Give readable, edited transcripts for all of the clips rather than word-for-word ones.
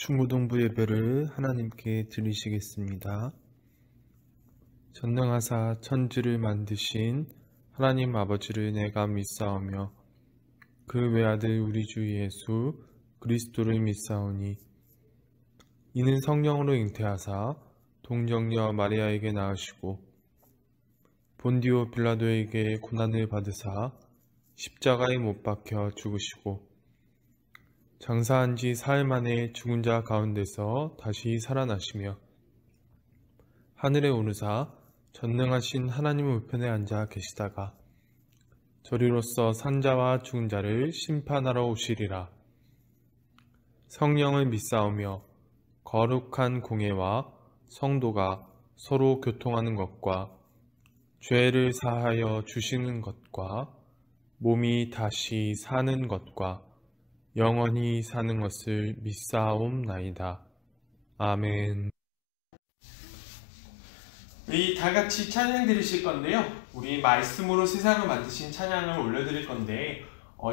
중고등부 예배를 하나님께 드리시겠습니다. 전능하사 천지를 만드신 하나님 아버지를 내가 믿사오며 그 외아들 우리 주 예수 그리스도를 믿사오니 이는 성령으로 잉태하사 동정녀 마리아에게 낳으시고 본디오 빌라도에게 고난을 받으사 십자가에 못 박혀 죽으시고 장사한 지 사흘 만에 죽은 자 가운데서 다시 살아나시며 하늘에 오르사 전능하신 하나님 우편에 앉아 계시다가 저리로서 산자와 죽은 자를 심판하러 오시리라. 성령을 믿사오며 거룩한 공예와 성도가 서로 교통하는 것과 죄를 사하여 주시는 것과 몸이 다시 사는 것과 영원히 사는 것을 믿사옵나이다. 아멘. 우리 다 같이 찬양 드리실 건데요. 우리 말씀으로 세상을 만드신 찬양을 올려드릴 건데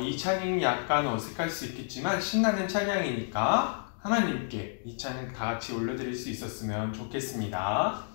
이 찬양이 약간 어색할 수 있겠지만 신나는 찬양이니까 하나님께 이 찬양 다 같이 올려드릴 수 있었으면 좋겠습니다.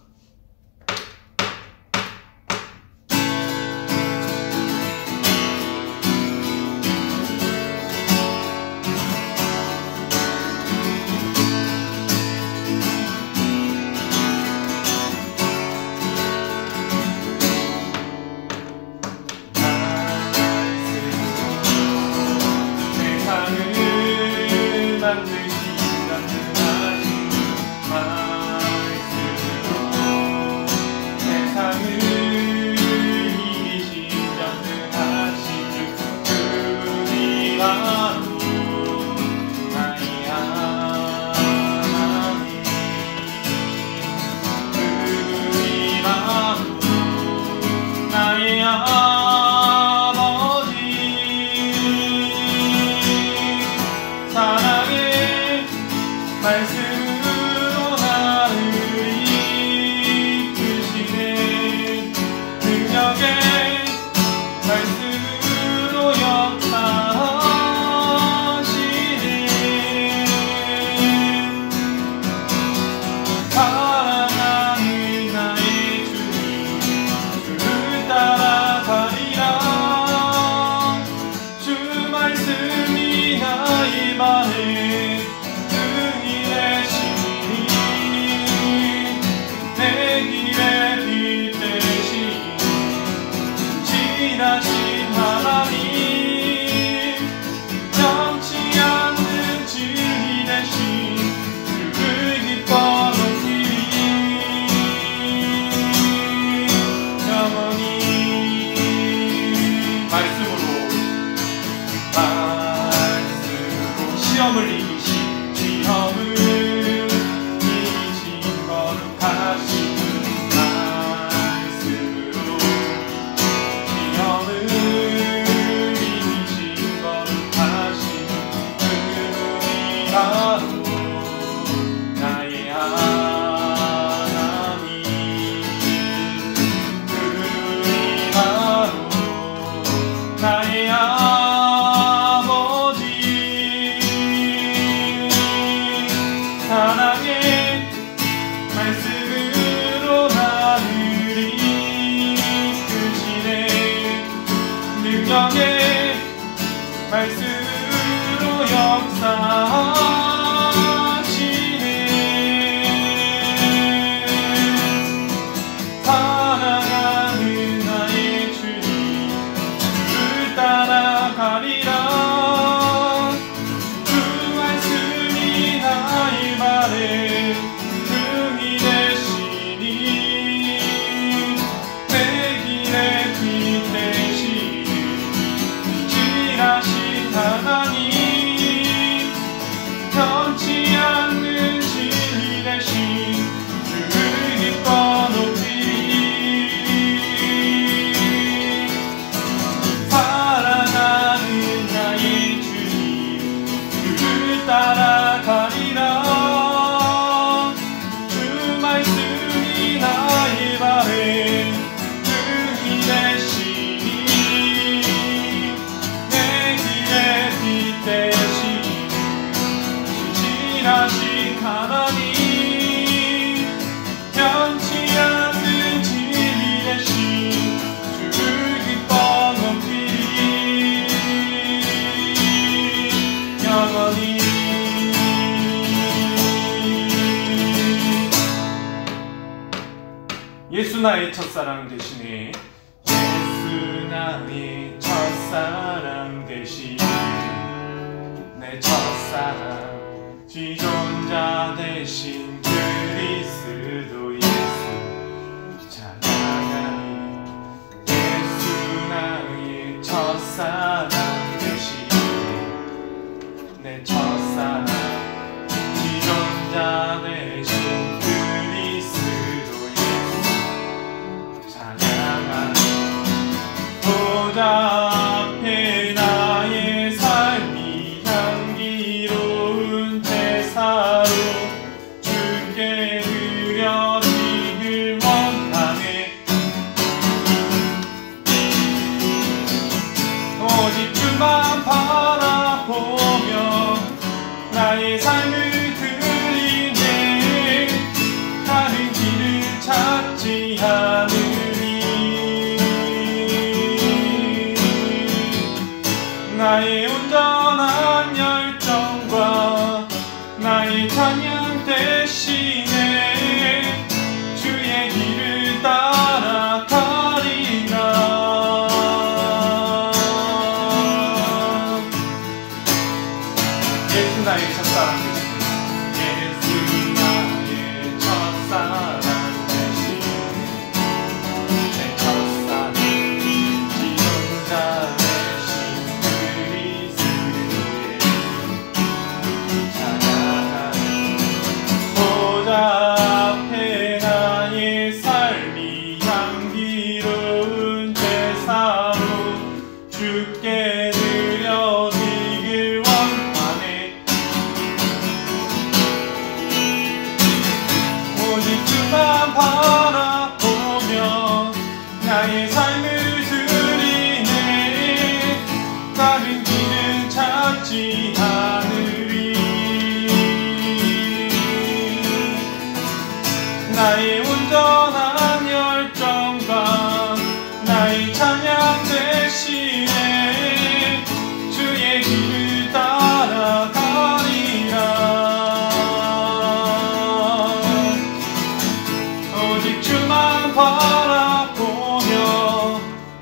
전능하신 하나님, 변치 않는 진리 대신 주를 기뻐 높이리 영원히. 예수 나의 첫사랑 대신에, 예수 나의 첫사랑 대신 내 첫사랑 지존자 대신 그리스도 예수 찬양하니. 예수 나의 첫사랑 대신 내 첫사랑 지존자 대신 그리스도 예수 찬양하니. 보좌 앞에 나의 삶이 향기로운 제사로 주께 드려지길 원하네. 오직 주만 바라보며 나의 삶을 드리네. 다른 길을 찾지 않으리. 나의 온전한 열정과 나의 찬양 대신에 주의 길을 따라가리라. 예수 나의 첫사랑 대신, 예수 나의 첫사랑 대신 내 첫사랑 지존자 대신 그리스도의 찬양하니. 보좌 앞에 나의 삶이 향기로운 제사로 주께 드려지길 원하네. 오직 주만 바라보며 나의 삶을 드리네. 다른 길은 찾지 않으리. 나의 온전한 열정과 나의 찬양 대신에 주의 길을 따라가리라. 오직 주만 바라보며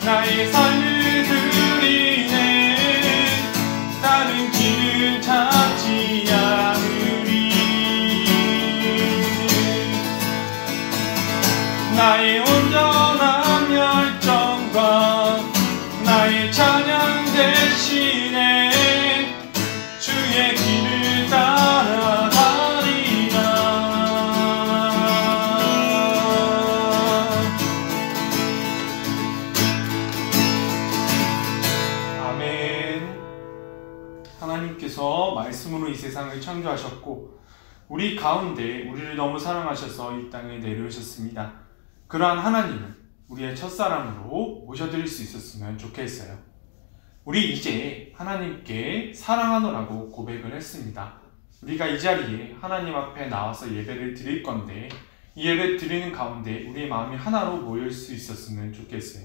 나의 삶을 드리네. 다른 길을 찾지 않으리. 나의 온전한 열정과 나의 찬양 대신에 주의 길을 따라가리라. 아멘. 하나님께서 말씀으로 이 세상을 창조하셨고 우리 가운데 우리를 너무 사랑하셔서 이 땅에 내려오셨습니다. 그러한 하나님을 우리의 첫사랑으로 모셔드릴 수 있었으면 좋겠어요. 우리 이제 하나님께 사랑하노라고 고백을 했습니다. 우리가 이 자리에 하나님 앞에 나와서 예배를 드릴 건데, 이 예배 드리는 가운데 우리의 마음이 하나로 모일 수 있었으면 좋겠어요.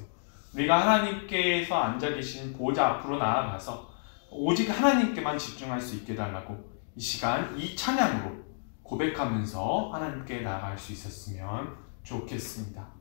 우리가 하나님께서 앉아 계신 보좌 앞으로 나아가서 오직 하나님께만 집중할 수 있게 달라고 이 시간 이 찬양으로 고백하면서 하나님께 나아갈 수 있었으면 좋겠습니다.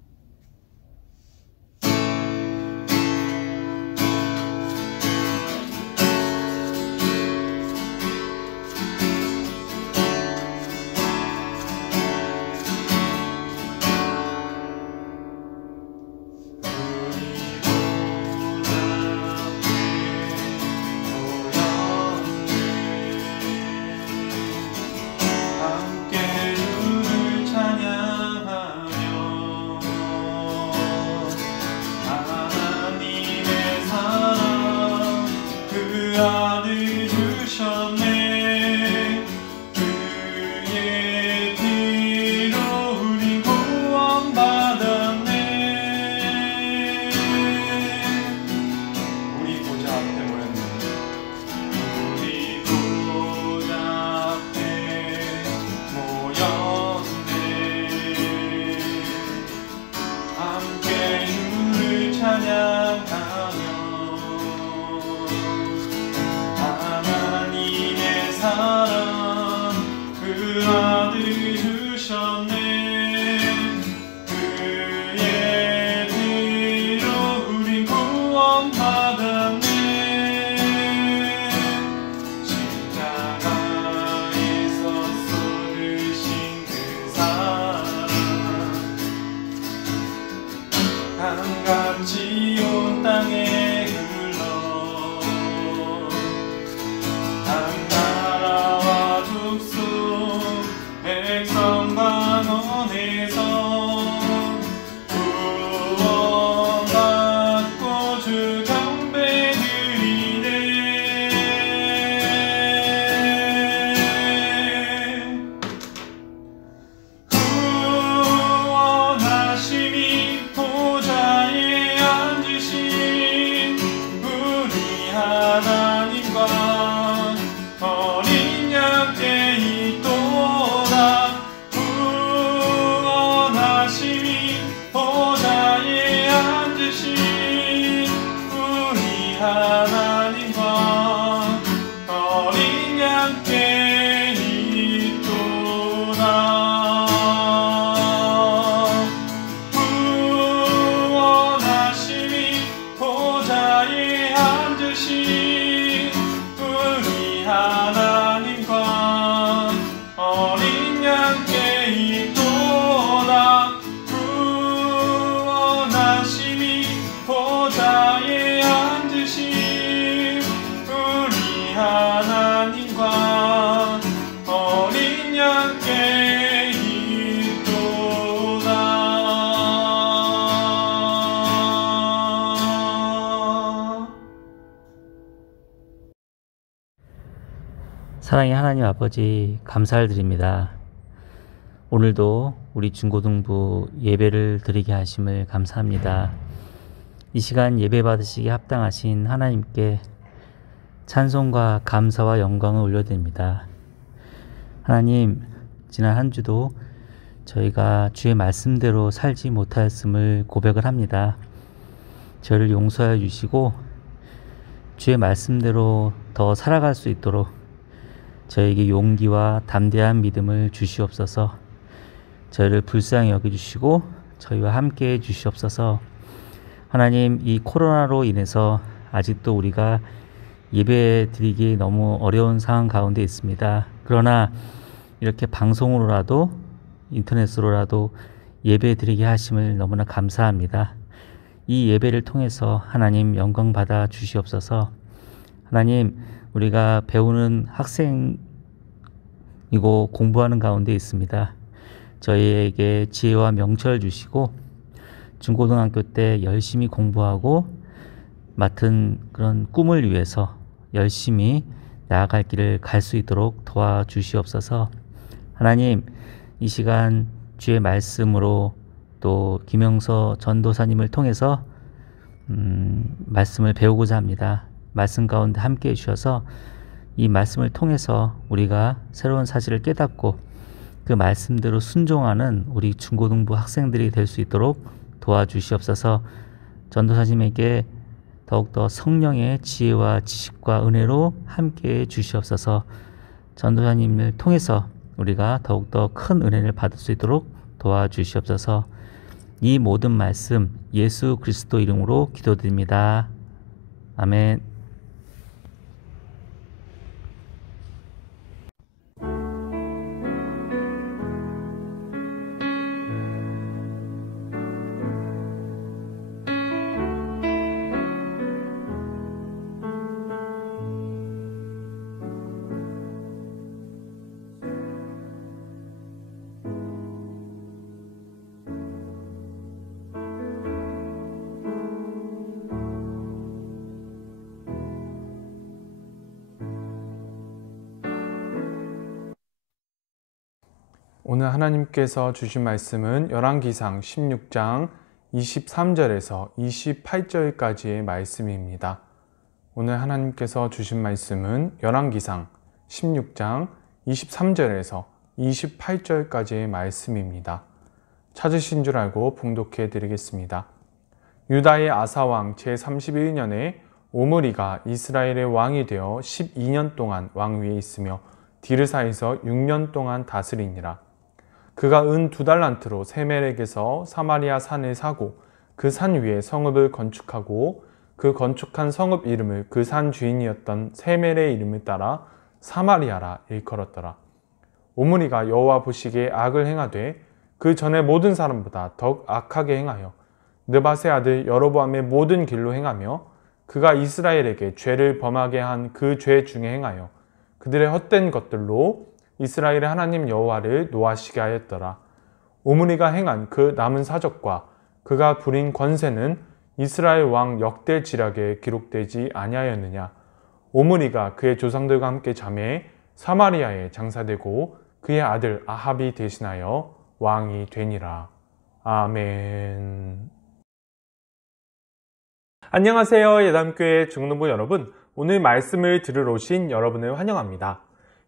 함께 주를 찬양하며 사랑의 하나님 아버지, 감사를 드립니다. 오늘도 우리 중고등부 예배를 드리게 하심을 감사합니다. 이 시간 예배 받으시기에 합당하신 하나님께 찬송과 감사와 영광을 올려드립니다. 하나님, 지난 한 주도 저희가 주의 말씀대로 살지 못하였음을 고백을 합니다. 저희를 용서하여 주시고 주의 말씀대로 더 살아갈 수 있도록 저에게 용기와 담대한 믿음을 주시옵소서. 저희를 불쌍히 여겨주시고 저희와 함께 해 주시옵소서. 하나님, 이 코로나로 인해서 아직도 우리가 예배 드리기 너무 어려운 상황 가운데 있습니다. 그러나 이렇게 방송으로라도 인터넷으로라도 예배 드리게 하심을 너무나 감사합니다. 이 예배를 통해서 하나님 영광 받아 주시옵소서. 하나님, 우리가 배우는 학생이고 공부하는 가운데 있습니다. 저희에게 지혜와 명철 주시고 중고등학교 때 열심히 공부하고 맡은 그런 꿈을 위해서 열심히 나아갈 길을 갈 수 있도록 도와주시옵소서. 하나님, 이 시간 주의 말씀으로 또 김영서 전도사님을 통해서 말씀을 배우고자 합니다. 말씀 가운데 함께 해주셔서 이 말씀을 통해서 우리가 새로운 사실을 깨닫고 그 말씀대로 순종하는 우리 중고등부 학생들이 될 수 있도록 도와주시옵소서. 전도사님에게 더욱더 성령의 지혜와 지식과 은혜로 함께 해 주시옵소서. 전도사님을 통해서 우리가 더욱더 큰 은혜를 받을 수 있도록 도와주시옵소서. 이 모든 말씀 예수 그리스도 이름으로 기도드립니다. 아멘. 오늘 하나님께서 주신 말씀은 열왕기상 16장 23절에서 28절까지의 말씀입니다. 오늘 하나님께서 주신 말씀은 열왕기상 16장 23절에서 28절까지의 말씀입니다. 찾으신 줄 알고 봉독해 드리겠습니다. 유다의 아사왕 제31년에 오므리가 이스라엘의 왕이 되어 12년 동안 왕위에 있으며 디르사에서 6년 동안 다스리니라. 그가 은 2달란트로 세멜에게서 사마리아 산을 사고 그 산 위에 성읍을 건축하고 그 건축한 성읍 이름을 그 산 주인이었던 세멜의 이름을 따라 사마리아라 일컬었더라. 오므리가 여호와 보시기에 악을 행하되 그 전에 모든 사람보다 더욱 악하게 행하여 느밧의 아들 여로보암의 모든 길로 행하며 그가 이스라엘에게 죄를 범하게 한 그 죄 중에 행하여 그들의 헛된 것들로 이스라엘의 하나님 여호와를 노하시게 하였더라. 오므리가 행한 그 남은 사적과 그가 부린 권세는 이스라엘 왕 역대 지략에 기록되지 아니하였느냐. 오므리가 그의 조상들과 함께 잠에 사마리아에 장사되고 그의 아들 아합이 대신하여 왕이 되니라. 아멘. 안녕하세요. 예담교회 중등부 여러분, 오늘 말씀을 들으러 오신 여러분을 환영합니다.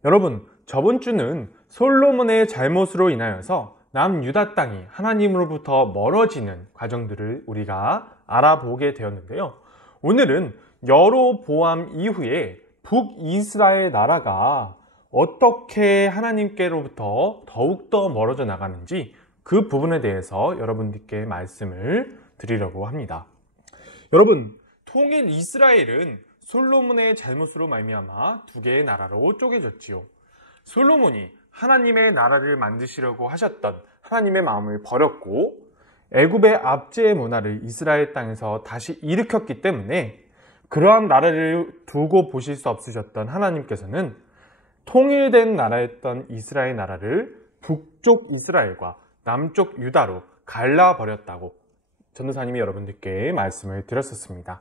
여러분, 저번 주는 솔로몬의 잘못으로 인하여서 남유다 땅이 하나님으로부터 멀어지는 과정들을 우리가 알아보게 되었는데요. 오늘은 여로보암 이후에 북이스라엘 나라가 어떻게 하나님께로부터 더욱더 멀어져 나가는지 그 부분에 대해서 여러분들께 말씀을 드리려고 합니다. 여러분, 통일 이스라엘은 솔로몬의 잘못으로 말미암아 두 개의 나라로 쪼개졌지요. 솔로몬이 하나님의 나라를 만드시려고 하셨던 하나님의 마음을 버렸고 애굽의 압제의 문화를 이스라엘 땅에서 다시 일으켰기 때문에 그러한 나라를 두고 보실 수 없으셨던 하나님께서는 통일된 나라였던 이스라엘 나라를 북쪽 이스라엘과 남쪽 유다로 갈라버렸다고 전도사님이 여러분들께 말씀을 드렸었습니다.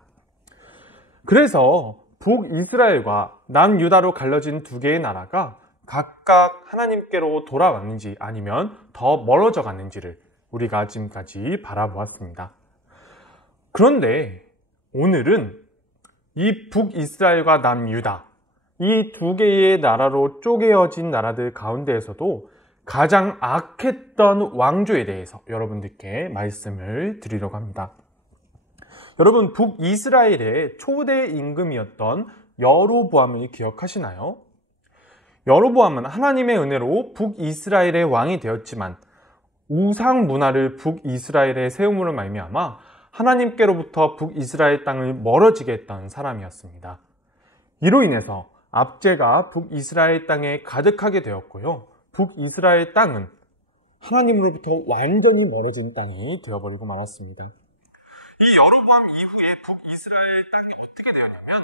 그래서 북이스라엘과 남유다로 갈라진 두 개의 나라가 각각 하나님께로 돌아왔는지 아니면 더 멀어져 갔는지를 우리가 지금까지 바라보았습니다. 그런데 오늘은 이 북이스라엘과 남유다, 이 두 개의 나라로 쪼개어진 나라들 가운데에서도 가장 악했던 왕조에 대해서 여러분들께 말씀을 드리려고 합니다. 여러분, 북이스라엘의 초대 임금이었던 여로보암을 기억하시나요? 여로보암은 하나님의 은혜로 북이스라엘의 왕이 되었지만 우상 문화를 북이스라엘에 세움으로 말미암아 하나님께로부터 북이스라엘 땅을 멀어지게 했던 사람이었습니다. 이로 인해서 압제가 북이스라엘 땅에 가득하게 되었고요. 북이스라엘 땅은 하나님으로부터 완전히 멀어진 땅이 되어버리고 말았습니다. 이 여로보암 이후에 북이스라엘 땅이 어떻게 되었냐면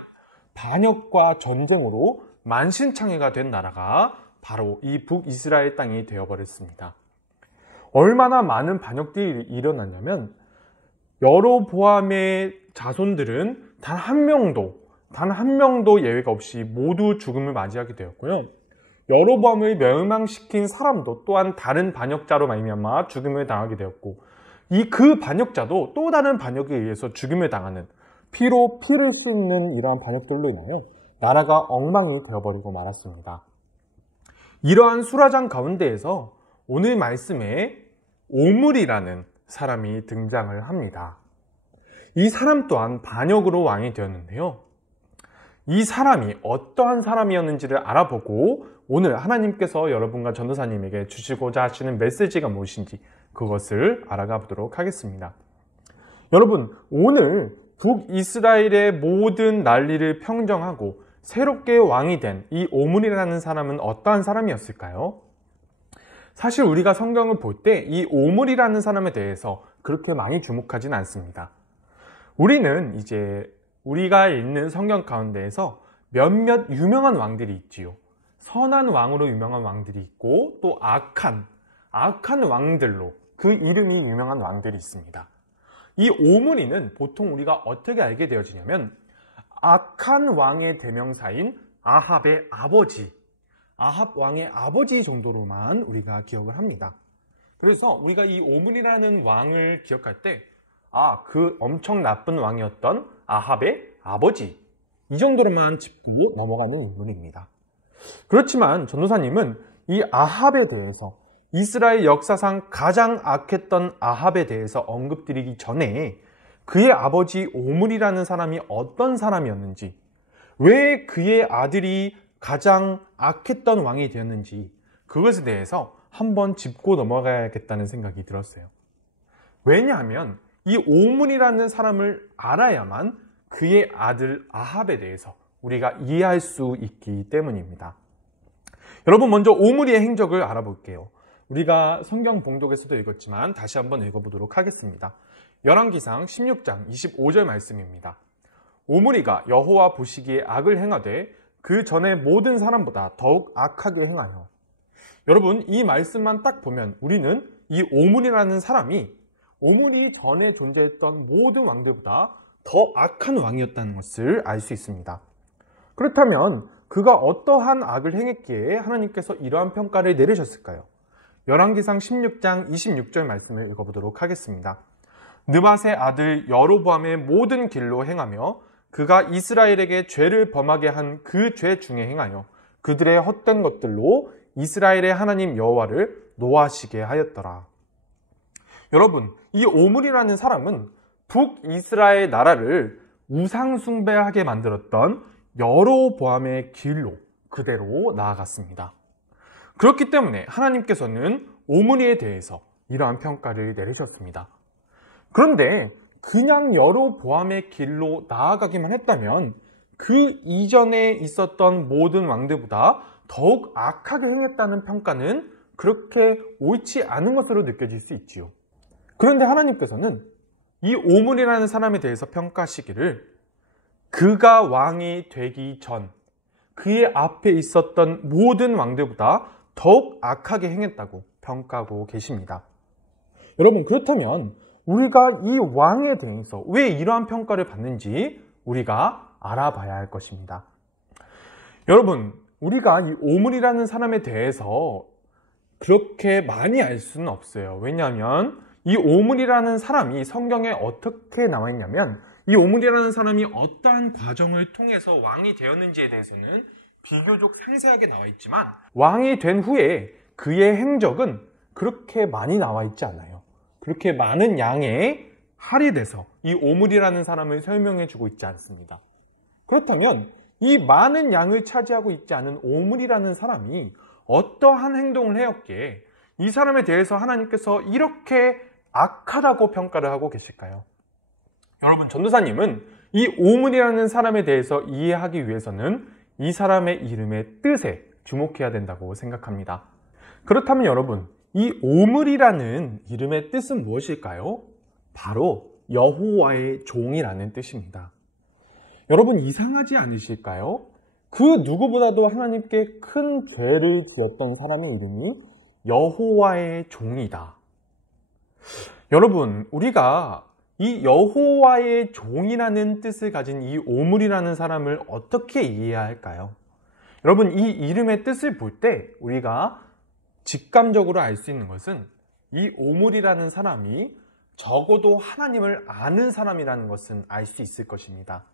반역과 전쟁으로 만신창이가 된 나라가 바로 이 북이스라엘 땅이 되어버렸습니다. 얼마나 많은 반역들이 일어났냐면 여로보암의 자손들은 단 한 명도 예외가 없이 모두 죽음을 맞이하게 되었고요. 여로보암을 멸망시킨 사람도 또한 다른 반역자로 말미암아 죽음을 당하게 되었고, 그 반역자도 또 다른 반역에 의해서 죽음을 당하는, 피로 피를 씻는 이러한 반역들로 인하여 나라가 엉망이 되어버리고 말았습니다. 이러한 수라장 가운데에서 오늘 말씀에 오므리라는 사람이 등장을 합니다. 이 사람 또한 반역으로 왕이 되었는데요. 이 사람이 어떠한 사람이었는지를 알아보고 오늘 하나님께서 여러분과 전도사님에게 주시고자 하시는 메시지가 무엇인지 그것을 알아가 보도록 하겠습니다. 여러분, 오늘 북이스라엘의 모든 난리를 평정하고 새롭게 왕이 된 이 오므리라는 사람은 어떠한 사람이었을까요? 사실 우리가 성경을 볼 때 이 오므리라는 사람에 대해서 그렇게 많이 주목하진 않습니다. 우리는 이제 우리가 읽는 성경 가운데에서 몇몇 유명한 왕들이 있지요. 선한 왕으로 유명한 왕들이 있고 또 악한 왕들로 그 이름이 유명한 왕들이 있습니다. 이 오므리는 보통 우리가 어떻게 알게 되어지냐면 악한 왕의 대명사인 아합의 아버지, 아합 왕의 아버지 정도로만 우리가 기억을 합니다. 그래서 우리가 이 오므리라는 왕을 기억할 때 그 엄청 나쁜 왕이었던 아합의 아버지, 이 정도로만 짚고 넘어가는 인물입니다. 그렇지만 전도사님은 이 아합에 대해서, 이스라엘 역사상 가장 악했던 아합에 대해서 언급드리기 전에 그의 아버지 오므리라는 사람이 어떤 사람이었는지, 왜 그의 아들이 가장 악했던 왕이 되었는지 그것에 대해서 한번 짚고 넘어가야겠다는 생각이 들었어요. 왜냐하면 이 오므리라는 사람을 알아야만 그의 아들 아합에 대해서 우리가 이해할 수 있기 때문입니다. 여러분, 먼저 오므리의 행적을 알아볼게요. 우리가 성경 봉독에서도 읽었지만 다시 한번 읽어보도록 하겠습니다. 열왕기상 16장 25절 말씀입니다. 오므리가 여호와 보시기에 악을 행하되 그 전에 모든 사람보다 더욱 악하게 행하여. 여러분, 이 말씀만 딱 보면 우리는 이 오므리라는 사람이 오므리 전에 존재했던 모든 왕들보다 더 악한 왕이었다는 것을 알 수 있습니다. 그렇다면 그가 어떠한 악을 행했기에 하나님께서 이러한 평가를 내리셨을까요? 열왕기상 16장 26절 말씀을 읽어보도록 하겠습니다. 느밧의 아들 여로보암의 모든 길로 행하며 그가 이스라엘에게 죄를 범하게 한 그 죄 중에 행하여 그들의 헛된 것들로 이스라엘의 하나님 여호와를 노하시게 하였더라. 여러분, 이 오므리라는 사람은 북이스라엘 나라를 우상숭배하게 만들었던 여로보암의 길로 그대로 나아갔습니다. 그렇기 때문에 하나님께서는 오므리에 대해서 이러한 평가를 내리셨습니다. 그런데 그냥 여로보암의 길로 나아가기만 했다면 그 이전에 있었던 모든 왕들보다 더욱 악하게 행했다는 평가는 그렇게 옳지 않은 것으로 느껴질 수 있지요. 그런데 하나님께서는 이 오므리라는 사람에 대해서 평가하시기를 그가 왕이 되기 전 그의 앞에 있었던 모든 왕들보다 더욱 악하게 행했다고 평가하고 계십니다. 여러분, 그렇다면 우리가 이 왕에 대해서 왜 이러한 평가를 받는지 우리가 알아봐야 할 것입니다. 여러분, 우리가 이 오므리라는 사람에 대해서 그렇게 많이 알 수는 없어요. 왜냐하면 이 오므리라는 사람이 성경에 어떻게 나와 있냐면, 이 오므리라는 사람이 어떠한 과정을 통해서 왕이 되었는지에 대해서는 비교적 상세하게 나와 있지만, 왕이 된 후에 그의 행적은 그렇게 많이 나와 있지 않아요. 그렇게 많은 양의 할애돼서 이 오므리라는 사람을 설명해 주고 있지 않습니다. 그렇다면 이 많은 양을 차지하고 있지 않은 오므리라는 사람이 어떠한 행동을 해왔기에 이 사람에 대해서 하나님께서 이렇게 악하다고 평가를 하고 계실까요? 여러분, 전도사님은 이 오므리라는 사람에 대해서 이해하기 위해서는 이 사람의 이름의 뜻에 주목해야 된다고 생각합니다. 그렇다면 여러분, 이 오므리라는 이름의 뜻은 무엇일까요? 바로 여호와의 종이라는 뜻입니다. 여러분, 이상하지 않으실까요? 그 누구보다도 하나님께 큰 죄를 지었던 사람의 이름이 여호와의 종이다. 여러분, 우리가 이 여호와의 종이라는 뜻을 가진 이 오므리라는 사람을 어떻게 이해해야 할까요? 여러분, 이 이름의 뜻을 볼 때 우리가 직감적으로 알 수 있는 것은 이 오므리라는 사람이 적어도 하나님을 아는 사람이라는 것은 알 수 있을 것입니다.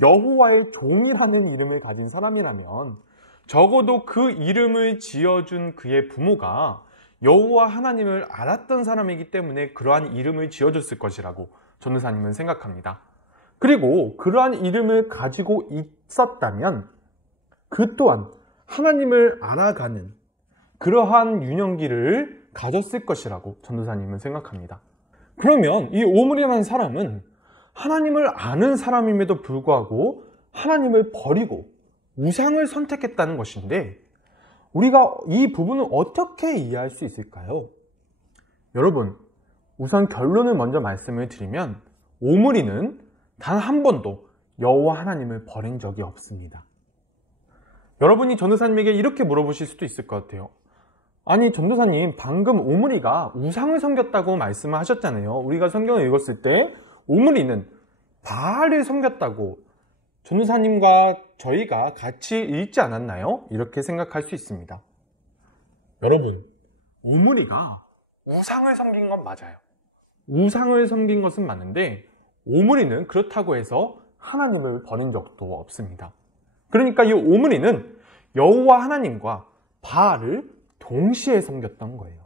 여호와의 종이라는 이름을 가진 사람이라면 적어도 그 이름을 지어준 그의 부모가 여호와 하나님을 알았던 사람이기 때문에 그러한 이름을 지어줬을 것이라고 전도사님은 생각합니다. 그리고 그러한 이름을 가지고 있었다면 그 또한 하나님을 알아가는 그러한 유년기를 가졌을 것이라고 전도사님은 생각합니다. 그러면 이 오므리라는 사람은 하나님을 아는 사람임에도 불구하고 하나님을 버리고 우상을 선택했다는 것인데, 우리가 이 부분을 어떻게 이해할 수 있을까요? 여러분, 우선 결론을 먼저 말씀을 드리면 오므리는 단 한 번도 여호와 하나님을 버린 적이 없습니다. 여러분이 전도사님에게 이렇게 물어보실 수도 있을 것 같아요. 아니, 전도사님, 방금 오므리가 우상을 섬겼다고 말씀을 하셨잖아요. 우리가 성경을 읽었을 때 오므리는 바알을 섬겼다고 전도사님과 저희가 같이 읽지 않았나요? 이렇게 생각할 수 있습니다. 여러분, 오므리가 우상을 섬긴 건 맞아요. 우상을 섬긴 것은 맞는데 오므리는 그렇다고 해서 하나님을 버린 적도 없습니다. 그러니까 이 오므리는 여호와 하나님과 바알을 동시에 섬겼던 거예요.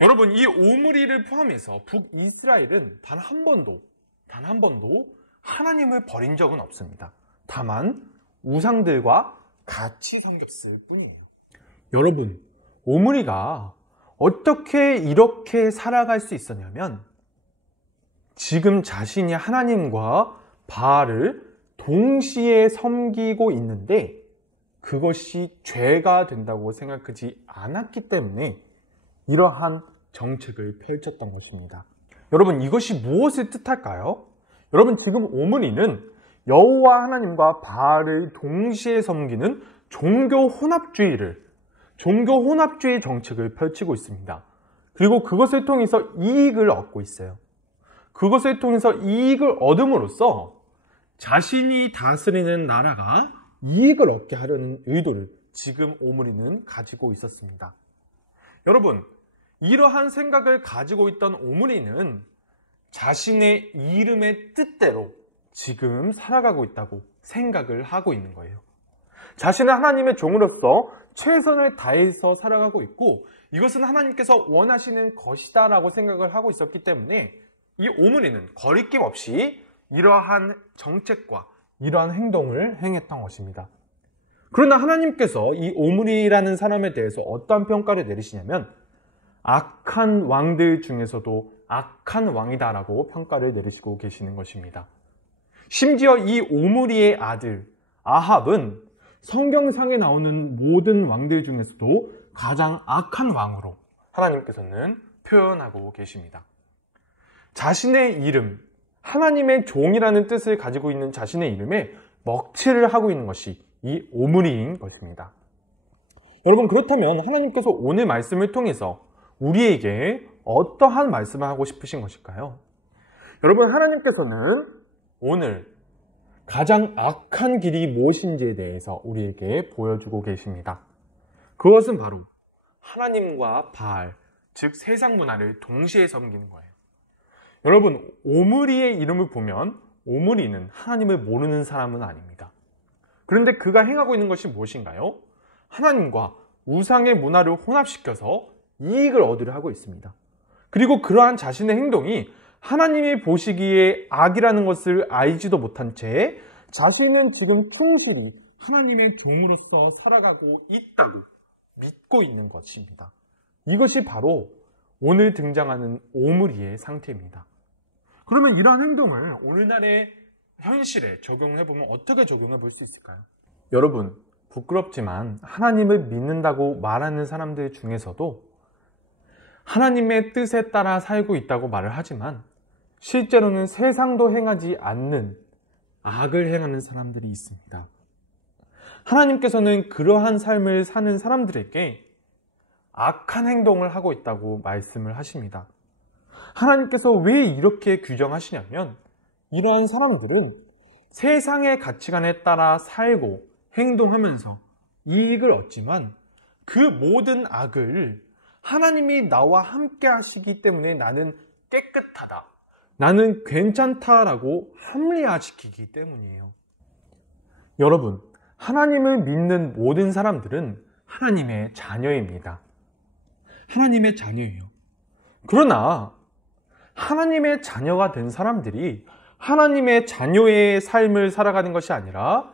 여러분, 이 오므리를 포함해서 북이스라엘은 단 한 번도 하나님을 버린 적은 없습니다. 다만 우상들과 같이 섬겼을 뿐이에요. 여러분, 오므리가 어떻게 이렇게 살아갈 수 있었냐면 지금 자신이 하나님과 바알을 동시에 섬기고 있는데 그것이 죄가 된다고 생각하지 않았기 때문에 이러한 정책을 펼쳤던 것입니다. 여러분, 이것이 무엇을 뜻할까요? 여러분, 지금 오므리는 여호와 하나님과 바알을 동시에 섬기는 종교 혼합주의 정책을 펼치고 있습니다. 그리고 그것을 통해서 이익을 얻고 있어요. 그것을 통해서 이익을 얻음으로써 자신이 다스리는 나라가 이익을 얻게 하려는 의도를 지금 오므리는 가지고 있었습니다. 여러분, 이러한 생각을 가지고 있던 오므리는 자신의 이름의 뜻대로 지금 살아가고 있다고 생각을 하고 있는 거예요. 자신은 하나님의 종으로서 최선을 다해서 살아가고 있고 이것은 하나님께서 원하시는 것이다 라고 생각을 하고 있었기 때문에 이 오므리는 거리낌 없이 이러한 정책과 이러한 행동을 행했던 것입니다. 그러나 하나님께서 이 오므리라는 사람에 대해서 어떠한 평가를 내리시냐면 악한 왕들 중에서도 악한 왕이다라고 평가를 내리시고 계시는 것입니다. 심지어 이 오므리의 아들 아합은 성경상에 나오는 모든 왕들 중에서도 가장 악한 왕으로 하나님께서는 표현하고 계십니다. 자신의 이름, 하나님의 종이라는 뜻을 가지고 있는 자신의 이름에 먹칠을 하고 있는 것이 이 오므리인 것입니다. 여러분, 그렇다면 하나님께서 오늘 말씀을 통해서 우리에게 어떠한 말씀을 하고 싶으신 것일까요? 여러분, 하나님께서는 오늘 가장 악한 길이 무엇인지에 대해서 우리에게 보여주고 계십니다. 그것은 바로 하나님과 바알, 즉 세상 문화를 동시에 섬기는 거예요. 여러분, 오므리의 이름을 보면 오므리는 하나님을 모르는 사람은 아닙니다. 그런데 그가 행하고 있는 것이 무엇인가요? 하나님과 우상의 문화를 혼합시켜서 이익을 얻으려 하고 있습니다. 그리고 그러한 자신의 행동이 하나님이 보시기에 악이라는 것을 알지도 못한 채 자신은 지금 충실히 하나님의 종으로서 살아가고 있다고 믿고 있는 것입니다. 이것이 바로 오늘 등장하는 오므리의 상태입니다. 그러면 이러한 행동을 오늘날의 현실에 적용해보면 어떻게 적용해 볼 수 있을까요? 여러분, 부끄럽지만 하나님을 믿는다고 말하는 사람들 중에서도 하나님의 뜻에 따라 살고 있다고 말을 하지만 실제로는 세상도 행하지 않는 악을 행하는 사람들이 있습니다. 하나님께서는 그러한 삶을 사는 사람들에게 악한 행동을 하고 있다고 말씀을 하십니다. 하나님께서 왜 이렇게 규정하시냐면 이러한 사람들은 세상의 가치관에 따라 살고 행동하면서 이익을 얻지만 그 모든 악을 하나님이 나와 함께 하시기 때문에 나는 깨끗하다, 나는 괜찮다라고 합리화시키기 때문이에요. 여러분, 하나님을 믿는 모든 사람들은 하나님의 자녀입니다. 하나님의 자녀예요. 그러나 하나님의 자녀가 된 사람들이 하나님의 자녀의 삶을 살아가는 것이 아니라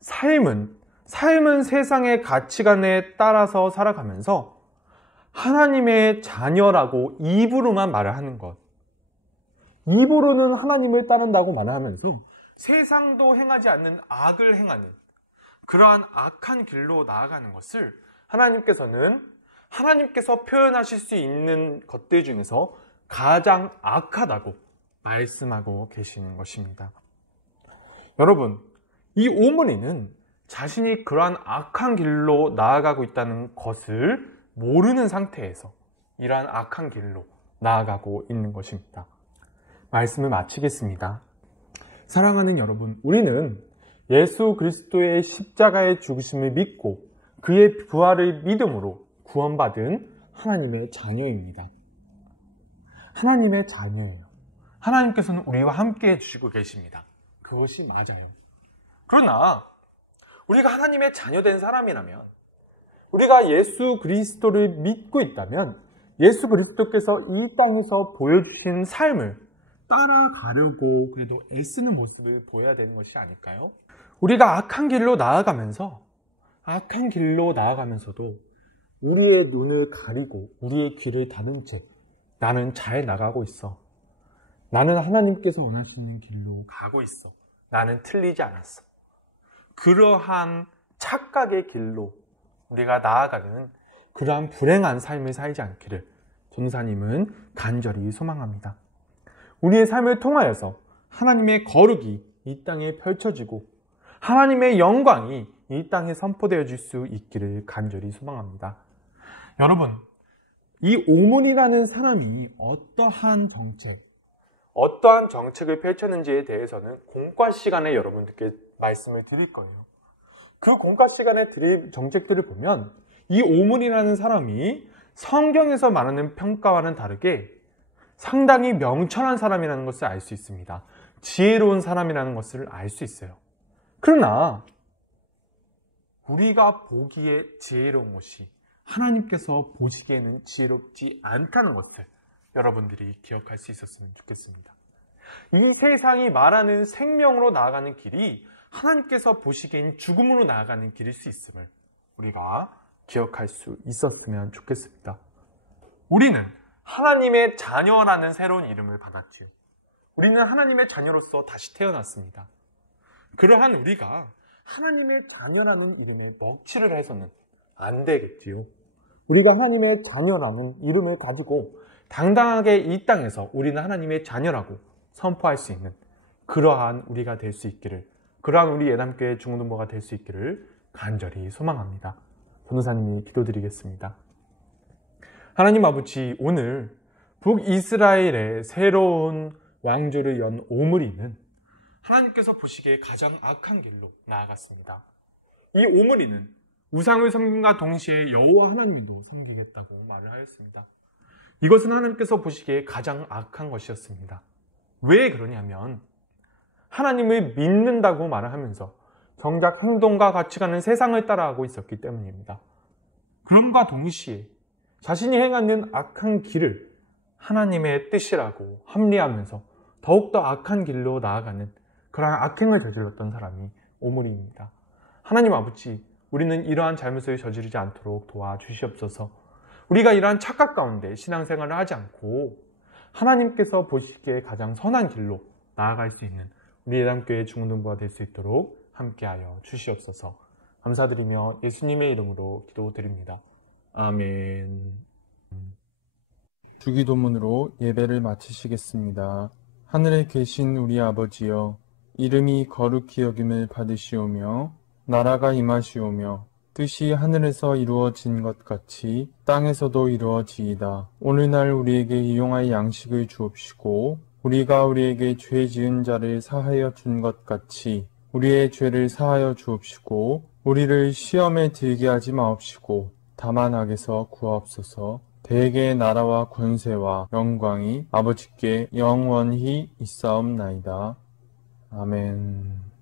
삶은 세상의 가치관에 따라서 살아가면서 하나님의 자녀라고 입으로만 말을 하는 것. 입으로는 하나님을 따른다고 말하면서 세상도 행하지 않는 악을 행하는 그러한 악한 길로 나아가는 것을 하나님께서 표현하실 수 있는 것들 중에서 가장 악하다고 말씀하고 계시는 것입니다. 여러분, 이 오므리는 자신이 그러한 악한 길로 나아가고 있다는 것을 모르는 상태에서 이러한 악한 길로 나아가고 있는 것입니다. 말씀을 마치겠습니다. 사랑하는 여러분, 우리는 예수 그리스도의 십자가의 죽으심을 믿고 그의 부활을 믿음으로 구원받은 하나님의 자녀입니다. 하나님의 자녀예요. 하나님께서는 우리와 함께 해주시고 계십니다. 그것이 맞아요. 그러나 우리가 하나님의 자녀된 사람이라면, 우리가 예수 그리스도를 믿고 있다면 예수 그리스도께서 이 땅에서 보여주신 삶을 따라가려고 그래도 애쓰는 모습을 보여야 되는 것이 아닐까요? 우리가 악한 길로 나아가면서도 우리의 눈을 가리고 우리의 귀를 닫은 채 나는 잘 나가고 있어. 나는 하나님께서 원하시는 길로 가고 있어. 나는 틀리지 않았어. 그러한 착각의 길로 우리가 나아가는 그러한 불행한 삶을 살지 않기를 전도사님은 간절히 소망합니다. 우리의 삶을 통하여서 하나님의 거룩이 이 땅에 펼쳐지고 하나님의 영광이 이 땅에 선포되어질 수 있기를 간절히 소망합니다. 여러분, 이 오므리라는 사람이 어떠한 정책을 펼쳤는지에 대해서는 공과 시간에 여러분들께 말씀을 드릴 거예요. 그 공과 시간에 드릴 정책들을 보면 이 오므리라는 사람이 성경에서 말하는 평가와는 다르게 상당히 명철한 사람이라는 것을 알 수 있습니다. 지혜로운 사람이라는 것을 알 수 있어요. 그러나 우리가 보기에 지혜로운 것이 하나님께서 보시기에는 지혜롭지 않다는 것을 여러분들이 기억할 수 있었으면 좋겠습니다. 이 세상이 말하는 생명으로 나아가는 길이 하나님께서 보시기엔 죽음으로 나아가는 길일 수 있음을 우리가 기억할 수 있었으면 좋겠습니다. 우리는 하나님의 자녀라는 새로운 이름을 받았지요. 우리는 하나님의 자녀로서 다시 태어났습니다. 그러한 우리가 하나님의 자녀라는 이름에 먹칠을 해서는 안 되겠지요. 우리가 하나님의 자녀라는 이름을 가지고 당당하게 이 땅에서 우리는 하나님의 자녀라고 선포할 수 있는 그러한 우리가 될 수 있기를, 그러한 우리 예담교회 중고등부가 될 수 있기를 간절히 소망합니다. 변호사님이 기도드리겠습니다. 하나님 아버지, 오늘 북이스라엘의 새로운 왕조를 연 오므리는 하나님께서 보시기에 가장 악한 길로 나아갔습니다. 이 오므리는 우상을 섬김과 동시에 여호와 하나님도 섬기겠다고 말을 하였습니다. 이것은 하나님께서 보시기에 가장 악한 것이었습니다. 왜 그러냐면 하나님을 믿는다고 말을 하면서 정작 행동과 가치관은 세상을 따라가고 있었기 때문입니다. 그럼과 동시에 자신이 행하는 악한 길을 하나님의 뜻이라고 합리하면서 더욱더 악한 길로 나아가는 그러한 악행을 저질렀던 사람이 오므리입니다. 하나님 아버지, 우리는 이러한 잘못을 저지르지 않도록 도와주시옵소서. 우리가 이러한 착각 가운데 신앙생활을 하지 않고 하나님께서 보시기에 가장 선한 길로 나아갈 수 있는 우리 예담교회 중고등부가 될 수 있도록 함께하여 주시옵소서. 감사드리며 예수님의 이름으로 기도드립니다. 아멘. 주기도문으로 예배를 마치시겠습니다. 하늘에 계신 우리 아버지여, 이름이 거룩히 여김을 받으시오며 나라가 임하시오며 뜻이 하늘에서 이루어진 것 같이 땅에서도 이루어지이다. 오늘날 우리에게 일용할 양식을 주옵시고 우리가 우리에게 죄 지은 자를 사하여 준 것 같이 우리의 죄를 사하여 주옵시고 우리를 시험에 들게 하지 마옵시고 다만 악에서 구하옵소서. 대개의 나라와 권세와 영광이 아버지께 영원히 있사옵나이다. 아멘.